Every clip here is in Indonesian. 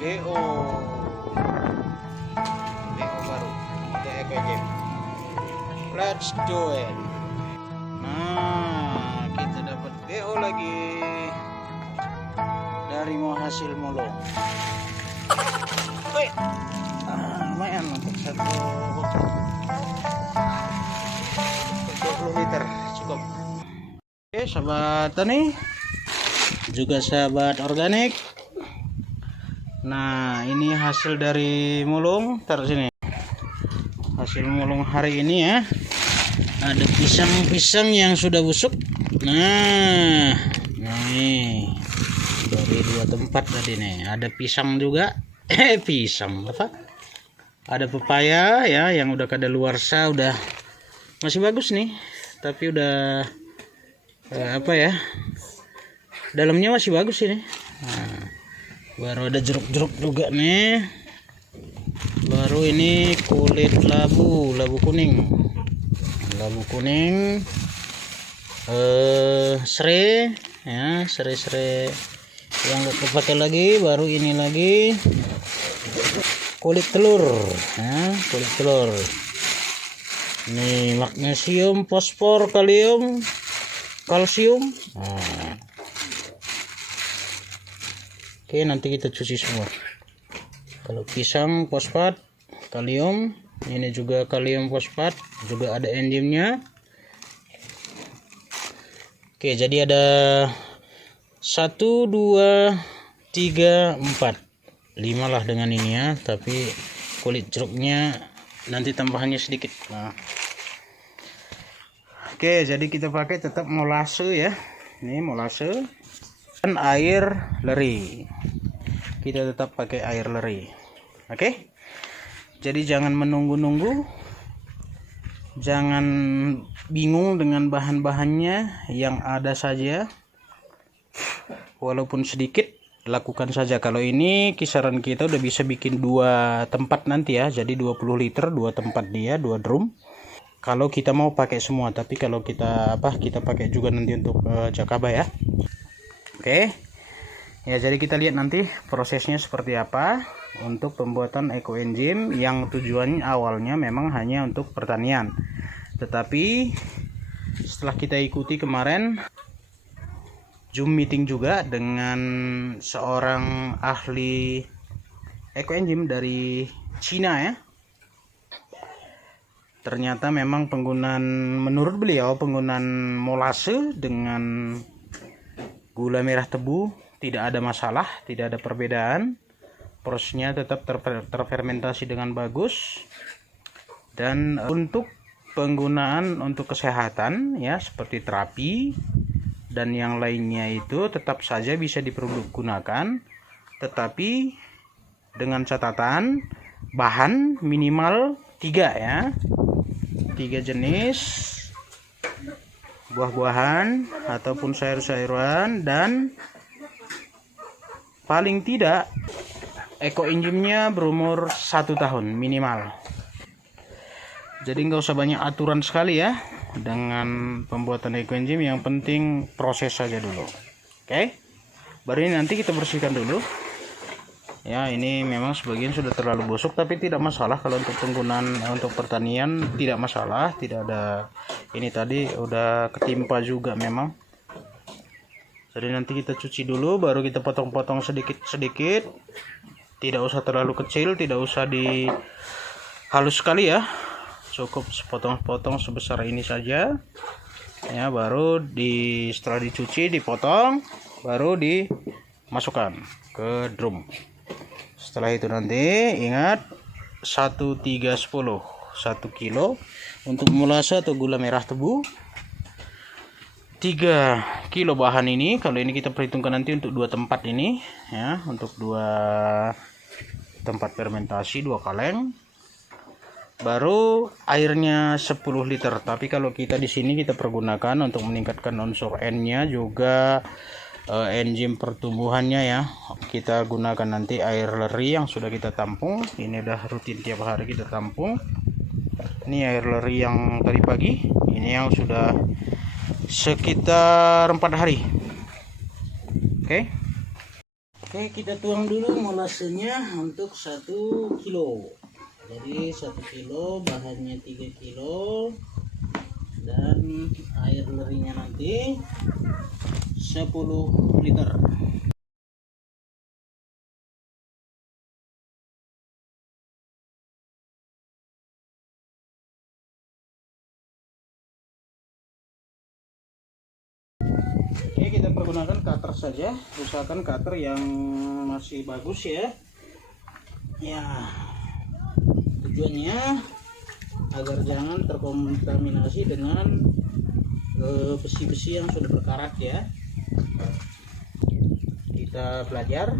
BO baru untuk Eco Game. Let's do it. Nah, kita dapat BO lagi dari mau hasil mulung. Lumayan untuk 20 liter cukup. Oke sahabat tani, juga sahabat organik. Nah ini hasil dari mulung. Taruh sini hasil mulung hari ini ya. Ada pisang-pisang yang sudah busuk. Nah nih dari 2 tempat tadi nih. Ada pisang juga. Pisang apa? Ada pepaya ya yang udah kadaluarsa, udah masih bagus nih, tapi udah apa ya, dalamnya masih bagus ini. Nah, baru ada jeruk-jeruk juga nih. Baru ini kulit labu kuning, serai ya, serai yang gak kepake lagi. Baru ini lagi kulit telur ya, kulit telur. Ini magnesium, fosfor, kalium, kalsium. Nah. Oke, nanti kita cuci semua. Kalau pisang fosfat, kalium, ini juga kalium fosfat, juga ada enzimnya. Oke, jadi ada 1 2 3 4 5 lah dengan ini ya, tapi kulit jeruknya nanti tambahannya sedikit. Nah, oke, jadi kita pakai tetap molase ya. Ini molase dan air leri. Kita tetap pakai air leri. Oke. Jadi jangan menunggu-nunggu. Jangan bingung dengan bahan-bahannya, yang ada saja. Walaupun sedikit, lakukan saja. Kalau ini kisaran kita udah bisa bikin 2 tempat nanti ya. Jadi 20 liter 2 tempat dia, 2 drum. Kalau kita mau pakai semua, tapi kalau kita kita pakai juga nanti untuk jakaba ya. Oke. Ya, jadi kita lihat nanti prosesnya seperti apa untuk pembuatan ekoenzim yang tujuannya awalnya memang hanya untuk pertanian. Tetapi setelah kita ikuti kemarin Zoom meeting juga dengan seorang ahli ekoenzim dari Cina ya. Ternyata memang menurut beliau penggunaan molase dengan gula merah tebu tidak ada masalah, tidak ada perbedaan. Prosesnya tetap terfermentasi dengan bagus. Dan untuk penggunaan untuk kesehatan ya, seperti terapi dan yang lainnya itu tetap saja bisa dipergunakan, tetapi dengan catatan bahan minimal 3 ya, 3 jenis buah-buahan ataupun sayur-sayuran, dan paling tidak ekoenzimnya berumur 1 tahun minimal. Jadi nggak usah banyak aturan sekali ya dengan pembuatan ekoenzim, yang penting proses saja dulu. Oke, baru ini nanti kita bersihkan dulu ya. Ini memang sebagian sudah terlalu busuk, tapi tidak masalah. Kalau untuk penggunaan untuk pertanian tidak masalah, tidak ada. Ini tadi udah ketimpa juga memang. Jadi nanti kita cuci dulu, baru kita potong-potong sedikit-sedikit. Tidak usah terlalu kecil, tidak usah di halus sekali ya. Cukup sepotong-potong sebesar ini saja ya. Baru setelah dicuci, dipotong, baru dimasukkan ke drum. Setelah itu nanti ingat 1/310 1 kilo untuk molase atau gula merah tebu. 3 kilo bahan ini, kalau ini kita perhitungkan nanti untuk 2 tempat ini ya, untuk 2 tempat fermentasi, 2 kaleng. Baru airnya 10 liter. Tapi kalau kita di sini kita pergunakan untuk meningkatkan unsur N-nya juga enzim pertumbuhannya ya. Kita gunakan nanti air leri yang sudah kita tampung. Ini udah rutin tiap hari kita tampung. Ini air leri yang tadi pagi. Ini yang sudah sekitar 4 hari. Oke. Oke, kita tuang dulu molasenya untuk 1 kilo. Jadi 1 kilo bahannya 3 kilo dan air lerinya nanti 10 liter. Oke, kita pergunakan cutter saja, usahakan cutter yang masih bagus ya. Ya, tujuannya agar jangan terkontaminasi dengan besi-besi yang sudah berkarat ya. Kita belajar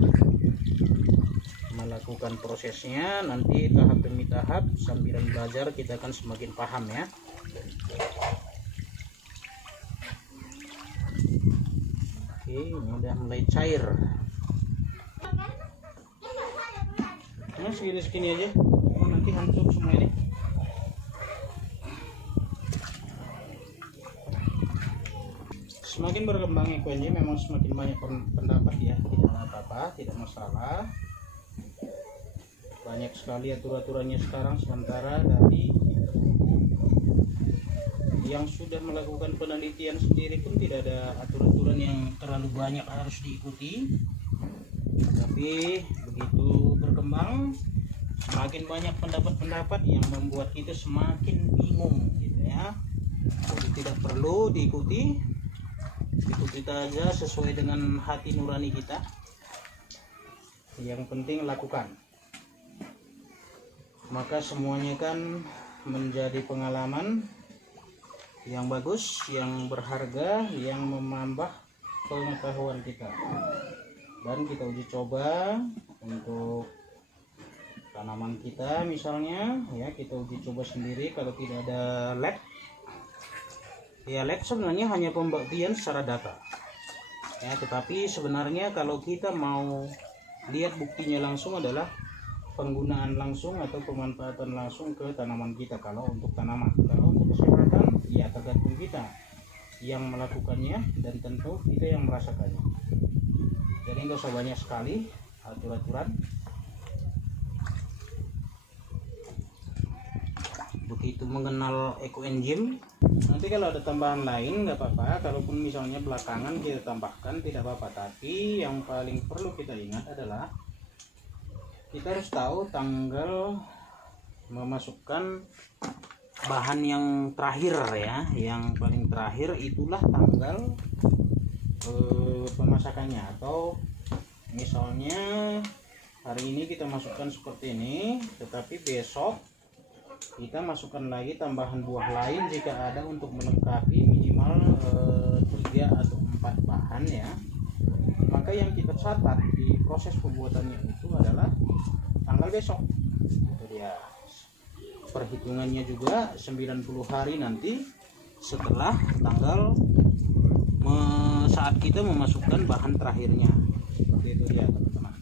melakukan prosesnya, nanti tahap demi tahap sambil belajar kita akan semakin paham ya. Oke, ini udah mulai cair. Nah, segini aja. Oh, nanti hancur semua ini. Semakin berkembang ekoenjim memang semakin banyak pendapat ya, tidak apa-apa, tidak masalah. Banyak sekali aturan-aturannya sekarang, sementara dari yang sudah melakukan penelitian sendiri pun tidak ada aturan-aturan yang terlalu banyak harus diikuti. Tapi begitu berkembang, semakin banyak pendapat-pendapat yang membuat kita semakin bingung gitu ya. Jadi tidak perlu diikuti, ikuti aja sesuai dengan hati nurani kita. Yang penting lakukan, maka semuanya kan menjadi pengalaman yang bagus, yang berharga, yang menambah pengetahuan kita. Dan kita uji coba untuk tanaman kita misalnya ya, kita uji coba sendiri kalau tidak ada lab ya. Lab sebenarnya hanya pembuktian secara data ya, tetapi sebenarnya kalau kita mau lihat buktinya langsung adalah penggunaan langsung atau pemanfaatan langsung ke tanaman kita. Kalau untuk tanaman, kalau untuk kesehatan ya tergantung kita yang melakukannya dan tentu kita yang merasakannya. Jadi nggak usah banyak sekali aturan-aturan. Begitu mengenal ekoenzim, nanti kalau ada tambahan lain nggak apa-apa, kalaupun misalnya belakangan kita tambahkan tidak apa-apa. Tapi yang paling perlu kita ingat adalah kita harus tahu tanggal memasukkan bahan yang terakhir ya, yang paling terakhir itulah tanggal pemasakannya. Atau misalnya hari ini kita masukkan seperti ini, tetapi besok kita masukkan lagi tambahan buah lain jika ada untuk melengkapi minimal 3 atau 4 bahan ya. Maka yang kita catat di proses pembuatannya itu adalah tanggal besok. Itu dia. Perhitungannya juga 90 hari nanti setelah tanggal saat kita memasukkan bahan terakhirnya. Seperti itu dia teman-teman.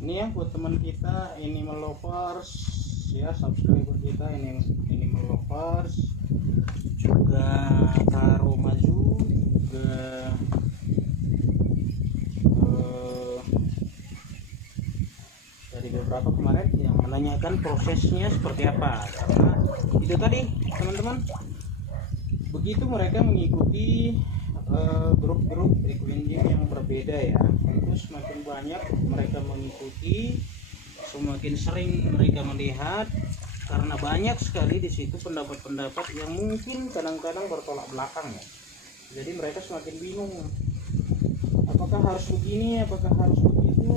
Ini ya buat teman kita animal lovers ya, subscriber kita ini animal lovers, juga Taro Maju, juga dari beberapa kemarin yang menanyakan prosesnya seperti apa. Karena itu tadi teman-teman, begitu mereka mengikuti grup-grup ekoenzim yang berbeda ya, itu semakin banyak mereka mengikuti, semakin sering mereka melihat, karena banyak sekali di situ pendapat-pendapat yang mungkin kadang-kadang bertolak belakang ya. Jadi mereka semakin bingung, apakah harus begini, apakah harus begitu.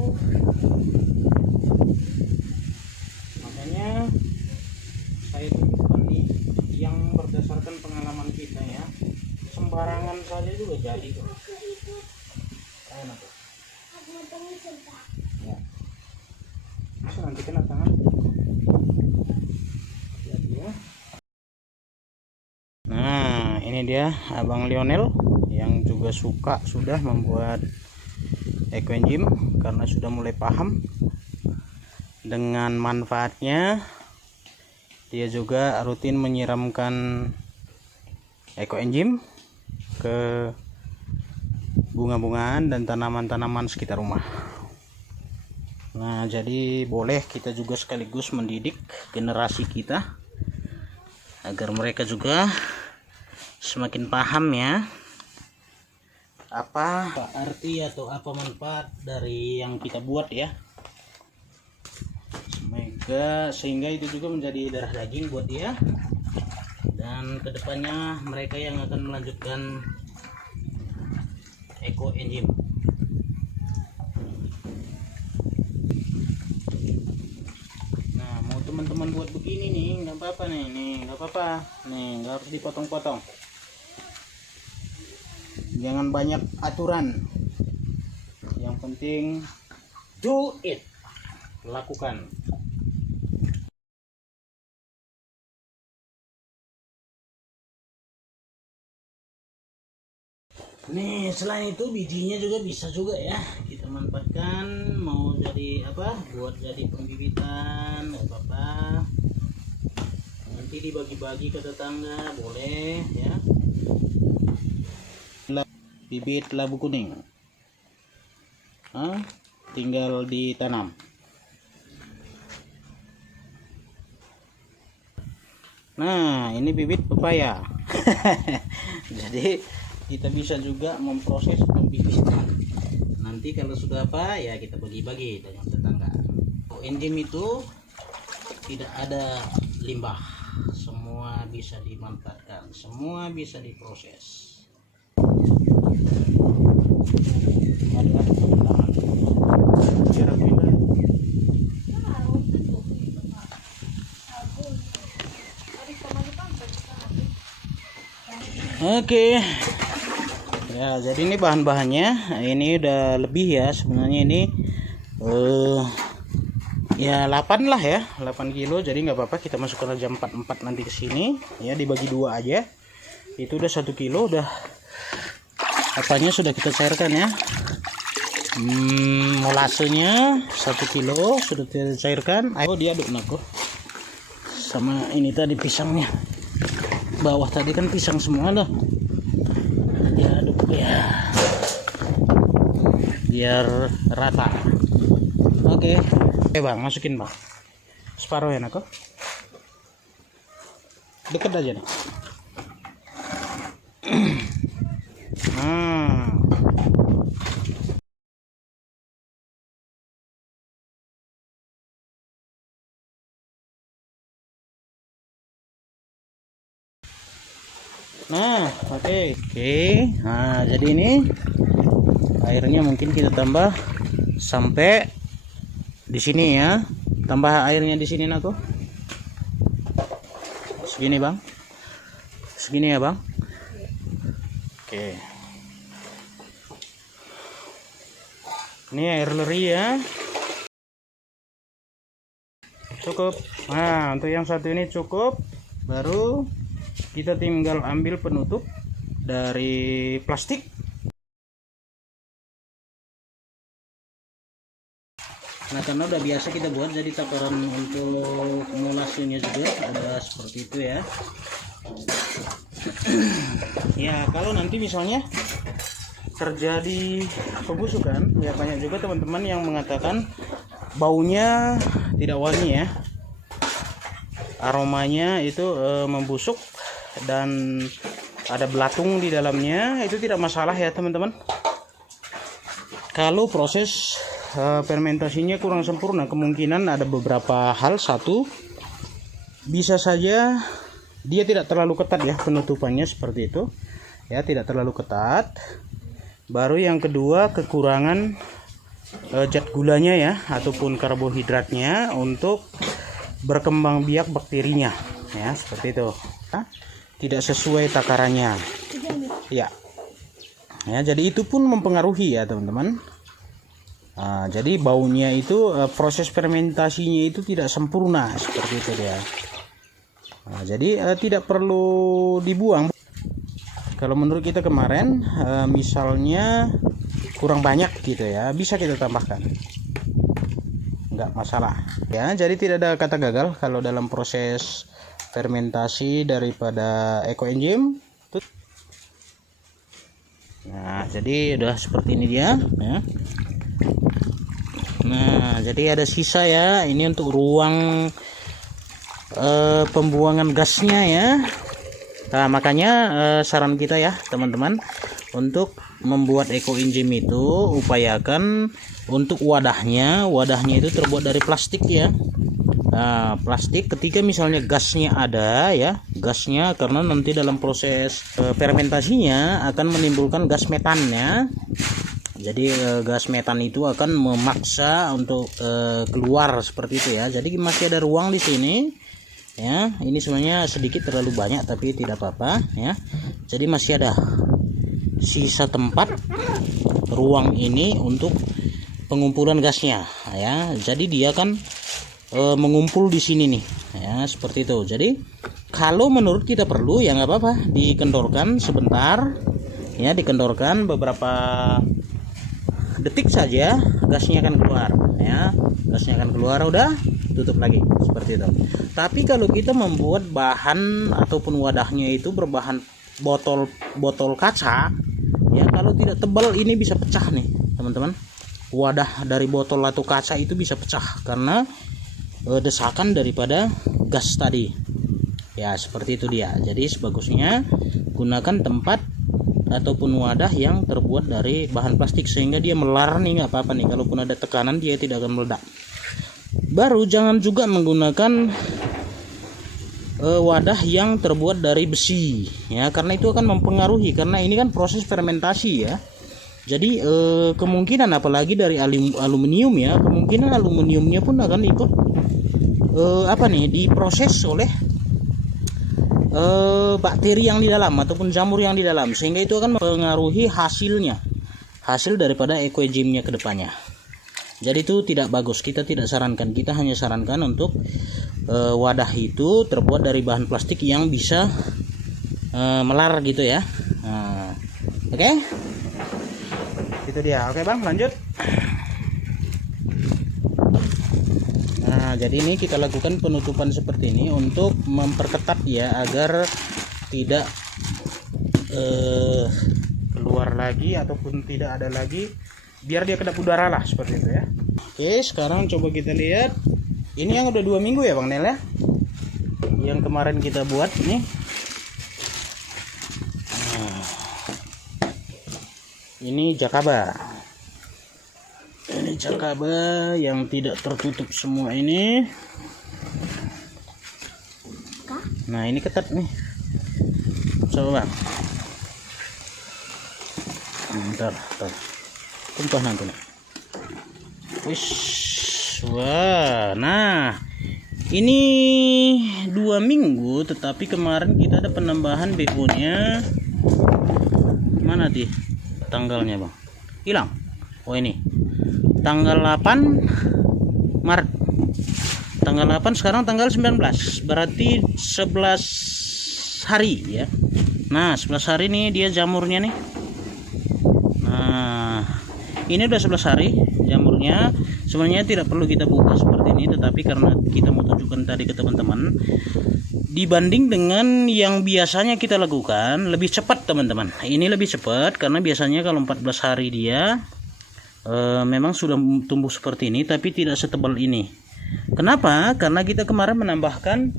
Makanya saya tunjukkan nih yang berdasarkan pengalaman kita ya, sembarangan saja juga jadi tuh. Enak tuh. Ya. Bisa nanti kena tangan. Lihat ya. Nah, ini dia Abang Lionel yang juga sudah membuat ekoenzim karena sudah mulai paham dengan manfaatnya. Dia juga rutin menyiramkan ekoenzim ke bunga-bungaan dan tanaman-tanaman sekitar rumah. Nah, jadi boleh kita juga sekaligus mendidik generasi kita agar mereka juga semakin paham ya apa arti atau apa manfaat dari yang kita buat ya. Sehingga itu juga menjadi darah daging buat dia, dan kedepannya mereka yang akan melanjutkan Eco Enzim. Nah, mau teman-teman buat begini nih nggak apa-apa nih nggak apa-apa nih, nggak harus dipotong-potong, jangan banyak aturan, yang penting do it, lakukan. Nih, selain itu bijinya juga bisa juga ya kita manfaatkan, mau jadi apa, buat jadi pembibitan apa-apa, nanti dibagi-bagi ke tetangga boleh ya. Bibit labu kuning tinggal ditanam. Nah, ini bibit pepaya. Jadi kita bisa juga memproses pembibitan. Nanti kalau sudah apa ya kita bagi-bagi dengan tetangga. Enzim itu tidak ada limbah, semua bisa dimanfaatkan, semua bisa diproses. Oke. Ya, jadi ini bahan-bahannya. Ini udah lebih ya sebenarnya, ini ya 8 lah ya, 8 kilo. Jadi nggak apa-apa kita masukkan aja 4 nanti ke sini ya, dibagi 2 aja. Itu udah 1 kilo, udah apanya sudah kita cairkan ya. Molasenya 1 kilo sudah kita cairkan. Ayo diaduk naku. Sama ini tadi pisangnya. Bawah tadi kan pisang semua loh. Diaduk ya. Biar rata. Oke. Oke bang, masukin bang. Separuh ya naku. Deket aja nih. Nah, oke. Nah, jadi ini airnya mungkin kita tambah sampai di sini ya. Tambah airnya di sini naku. Segini bang. Segini ya bang. Oke. Ini air leri ya. Cukup. Nah, untuk yang satu ini cukup. Baru kita tinggal ambil penutup dari plastik. Nah, karena udah biasa kita buat, jadi takaran untuk molasenya juga ada seperti itu ya. Ya, kalau nanti misalnya terjadi pembusukan, ya banyak juga teman-teman yang mengatakan baunya tidak wangi ya, aromanya itu membusuk dan ada belatung di dalamnya. Itu tidak masalah ya teman-teman, kalau proses fermentasinya kurang sempurna. Kemungkinan ada beberapa hal. Satu, bisa saja dia tidak terlalu ketat ya penutupannya, seperti itu ya, tidak terlalu ketat. Baru yang kedua, kekurangan zat gulanya ya ataupun karbohidratnya untuk berkembang biak bakterinya ya, seperti itu. Tidak sesuai takarannya ya. Ya, jadi itu pun mempengaruhi ya teman-teman. Jadi baunya itu, proses fermentasinya itu tidak sempurna, seperti itu dia. Jadi tidak perlu dibuang. Kalau menurut kita kemarin misalnya kurang banyak gitu ya, bisa kita tambahkan, nggak masalah ya. Jadi tidak ada kata gagal kalau dalam proses fermentasi daripada Eco Enzim. Nah, jadi udah seperti ini dia ya. Nah, jadi ada sisa ya, ini untuk ruang pembuangan gasnya ya. Nah, makanya saran kita ya teman-teman, untuk membuat eco engine itu upayakan untuk wadahnya itu terbuat dari plastik ya. Nah, plastik ketika misalnya gasnya ada ya, gasnya karena nanti dalam proses fermentasinya akan menimbulkan gas metannya. Jadi gas metan itu akan memaksa untuk keluar seperti itu ya. Jadi masih ada ruang di sini ya. Ini sebenarnya sedikit terlalu banyak tapi tidak apa-apa ya. Jadi masih ada sisa tempat ruang ini untuk pengumpulan gasnya ya. Jadi dia kan mengumpul di sini nih ya, seperti itu. Jadi kalau menurut kita perlu ya nggak apa-apa, dikendorkan sebentar ya, dikendorkan beberapa detik saja, gasnya akan keluar ya. Gasnya akan keluar, udah tutup lagi seperti itu. Tapi kalau kita membuat bahan ataupun wadahnya itu berbahan botol kaca ya, kalau tidak tebal ini bisa pecah nih teman-teman. Wadah dari botol atau kaca itu bisa pecah karena desakan daripada gas tadi ya, seperti itu dia. Jadi sebagusnya gunakan tempat ataupun wadah yang terbuat dari bahan plastik sehingga dia melar nih, nggak apa-apa nih, kalaupun ada tekanan dia tidak akan meledak. Baru jangan juga menggunakan wadah yang terbuat dari besi ya, karena itu akan mempengaruhi, karena ini kan proses fermentasi ya. Jadi kemungkinan apalagi dari aluminium ya, kemungkinan aluminiumnya pun akan ikut diproses oleh bakteri yang di dalam ataupun jamur yang di dalam, sehingga itu akan mempengaruhi hasil daripada ekoenzimnya ke depannya. Jadi itu tidak bagus, kita tidak sarankan, kita hanya sarankan untuk wadah itu terbuat dari bahan plastik yang bisa melar gitu ya. Nah, oke? Itu dia. Oke Bang, lanjut. Nah, jadi ini kita lakukan penutupan seperti ini untuk memperketat ya, agar tidak keluar lagi ataupun tidak ada lagi, biar dia kedap udara lah seperti itu ya. Oke, sekarang coba kita lihat. Ini yang udah 2 minggu ya Bang Nel ya, yang kemarin kita buat nih. Nah, ini jakaba. Ini jakaba yang tidak tertutup semua ini. Nah, ini ketat nih. Coba Bang. Bentar. Tumpah nanti nih. Wah, nah ini 2 minggu, tetapi kemarin kita ada penambahan BO nya. Mana sih tanggalnya Bang? Hilang. Oh ini tanggal 8 Maret, tanggal 8, sekarang tanggal 19, berarti 11 hari ya. Nah 11 hari nih dia jamurnya nih. Nah ini udah 11 hari jamurnya. Sebenarnya tidak perlu kita buka seperti ini, tetapi karena kita mau tunjukkan tadi ke teman-teman, dibanding dengan yang biasanya kita lakukan lebih cepat teman-teman. Ini lebih cepat karena biasanya kalau 14 hari dia memang sudah tumbuh seperti ini, tapi tidak setebal ini. Kenapa? Karena kita kemarin menambahkan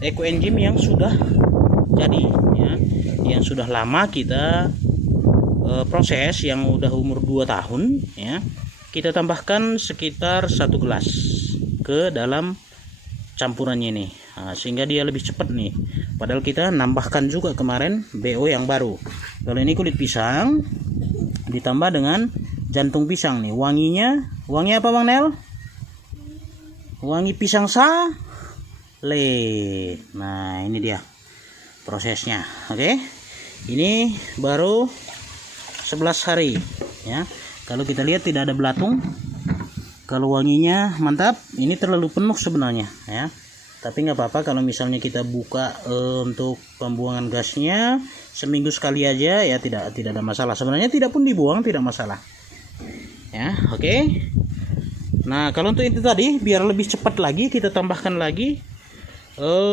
ekoenzim yang sudah jadi ya, yang sudah lama kita proses, yang udah umur 2 tahun ya. Kita tambahkan sekitar 1 gelas ke dalam campurannya ini. Nah, sehingga dia lebih cepat nih. Padahal kita nambahkan juga kemarin BO yang baru. Kalau ini kulit pisang ditambah dengan jantung pisang nih. Wangi apa Bang Nel? Wangi pisang sale. Nah, ini dia prosesnya. Oke. Ini baru 11 hari ya. Kalau kita lihat tidak ada belatung. Kalau wanginya mantap. Ini terlalu penuh sebenarnya ya. Tapi nggak apa-apa kalau misalnya kita buka untuk pembuangan gasnya seminggu sekali aja ya, tidak ada masalah. Sebenarnya tidak pun dibuang tidak masalah. Ya, oke. Nah, kalau untuk itu tadi biar lebih cepat lagi, kita tambahkan lagi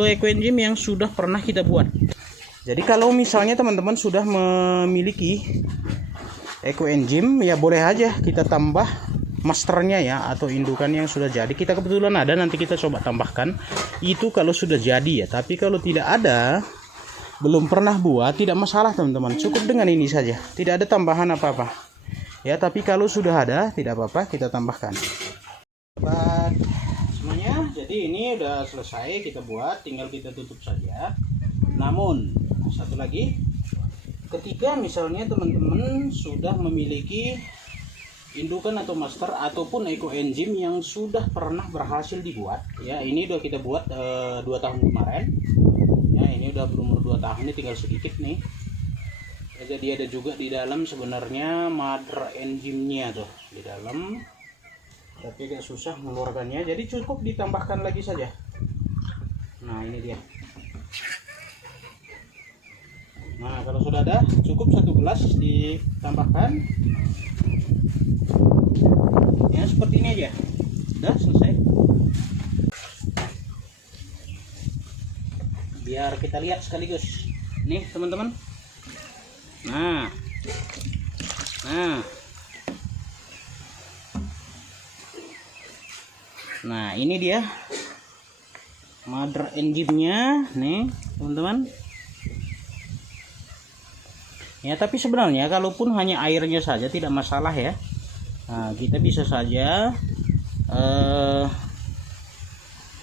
ekoenzim yang sudah pernah kita buat. Jadi kalau misalnya teman-teman sudah memiliki eco enzim, ya boleh aja kita tambah masternya ya, atau indukan yang sudah jadi. Kita kebetulan ada, nanti kita coba tambahkan itu kalau sudah jadi ya. Tapi kalau tidak ada, belum pernah buat, tidak masalah teman-teman, cukup dengan ini saja, tidak ada tambahan apa-apa ya. Tapi kalau sudah ada, tidak apa-apa, kita tambahkan. Sobat semuanya, jadi ini udah selesai kita buat, tinggal kita tutup saja. Namun satu lagi, ketika misalnya teman-teman sudah memiliki indukan atau master ataupun eco enzim yang sudah pernah berhasil dibuat ya, ini udah kita buat 2 tahun kemarin ya, ini udah berumur 2 tahun, ini tinggal sedikit nih ya. Jadi ada juga di dalam sebenarnya mother enzimnya tuh di dalam, tapi agak susah mengeluarkannya, jadi cukup ditambahkan lagi saja. Nah ini dia. Nah kalau sudah ada, cukup 1 gelas ditambahkan ya, seperti ini aja, udah selesai. Biar kita lihat sekaligus nih teman-teman. Nah ini dia mother enzimnya nih teman-teman ya. Tapi sebenarnya kalaupun hanya airnya saja tidak masalah ya. Nah, kita bisa saja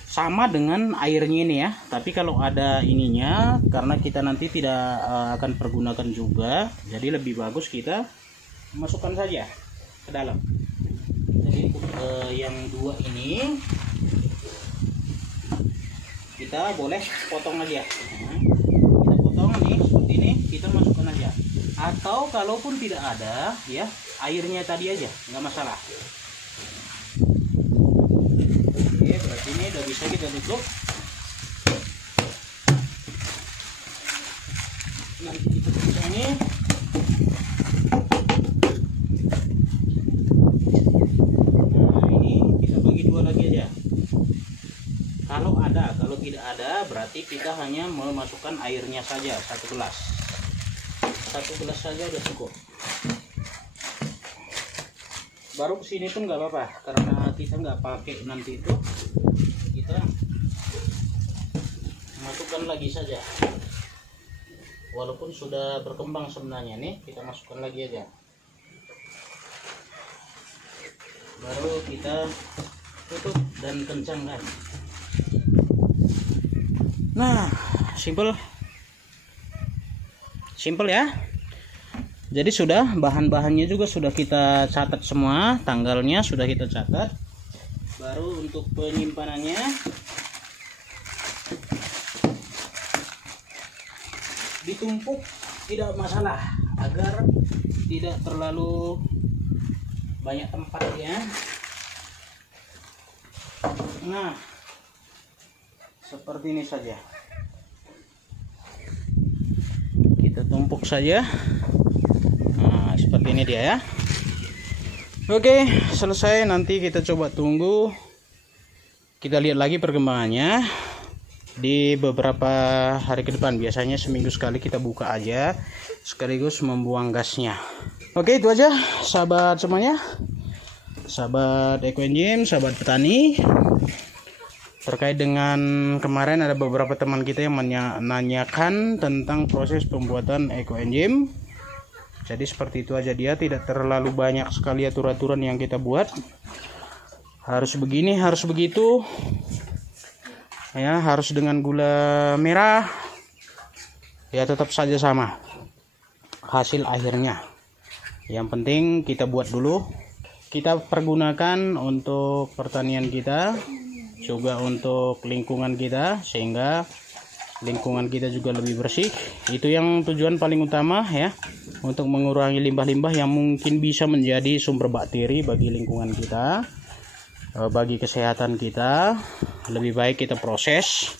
sama dengan airnya ini ya. Tapi kalau ada ininya, karena kita nanti tidak akan pergunakan juga, jadi lebih bagus kita masukkan saja ke dalam. Jadi yang 2 ini kita boleh potong aja. Nah, kita potong nih seperti ini, kita masukkan aja. Atau kalaupun tidak ada ya, airnya tadi aja nggak masalah. Oke, berarti ini udah bisa kita tutup. Nanti kita tutup ini. Nah ini kita bagi 2 lagi aja. Kalau ada, kalau tidak ada berarti kita hanya memasukkan airnya saja 1 gelas. 1 gelas saja udah cukup. Baru kesini pun nggak apa-apa, karena kita nggak pakai nanti itu, kita masukkan lagi saja. Walaupun sudah berkembang sebenarnya nih, kita masukkan lagi aja. Baru kita tutup dan kencangkan. Nah, simple ya. Jadi sudah, bahan-bahannya juga sudah kita catat semua, tanggalnya sudah kita catat. Baru untuk penyimpanannya, ditumpuk tidak masalah, agar tidak terlalu banyak tempatnya. Nah seperti ini saja, kita tumpuk saja. Nah seperti ini dia ya. Oke, selesai. Nanti kita coba tunggu, kita lihat lagi perkembangannya di beberapa hari ke depan. Biasanya seminggu sekali kita buka aja, sekaligus membuang gasnya. Oke, itu aja sahabat semuanya, sahabat eco enzim, sahabat petani. Terkait dengan kemarin ada beberapa teman kita yang menanyakan tentang proses pembuatan eco enzim. Jadi seperti itu aja dia, tidak terlalu banyak sekali aturan yang kita buat. Harus begini, harus begitu. Ya, harus dengan gula merah. Ya tetap saja sama hasil akhirnya. Yang penting kita buat dulu. Kita pergunakan untuk pertanian kita, juga untuk lingkungan kita, sehingga lingkungan kita juga lebih bersih. Itu yang tujuan paling utama ya, untuk mengurangi limbah-limbah yang mungkin bisa menjadi sumber bakteri bagi lingkungan kita, bagi kesehatan kita. Lebih baik kita proses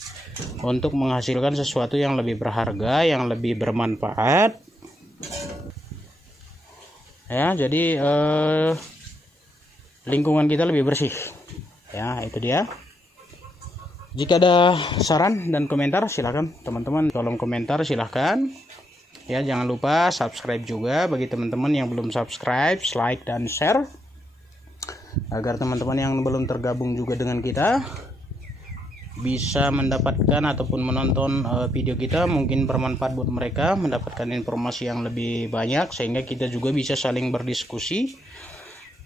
untuk menghasilkan sesuatu yang lebih berharga, yang lebih bermanfaat ya. Jadi lingkungan kita lebih bersih ya, itu dia. Jika ada saran dan komentar silahkan teman-teman, kolom komentar silahkan ya. Jangan lupa subscribe juga bagi teman-teman yang belum subscribe, like dan share agar teman-teman yang belum tergabung juga dengan kita bisa mendapatkan ataupun menonton video kita, mungkin bermanfaat buat mereka, mendapatkan informasi yang lebih banyak sehingga kita juga bisa saling berdiskusi.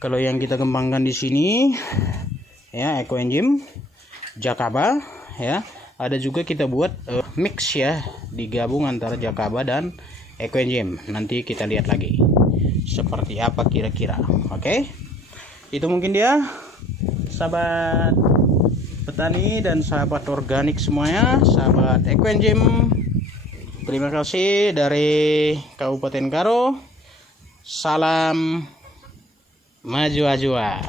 Kalau yang kita kembangkan di sini ya Eco Engine Jakaba ya, ada juga kita buat mix ya, digabung antara Jakaba dan Eco Engine. Nanti kita lihat lagi seperti apa kira-kira. Oke, itu mungkin dia sahabat petani dan sahabat organik semuanya, sahabat Eco Engine. Terima kasih dari Kabupaten Karo. Salam maju-ajua.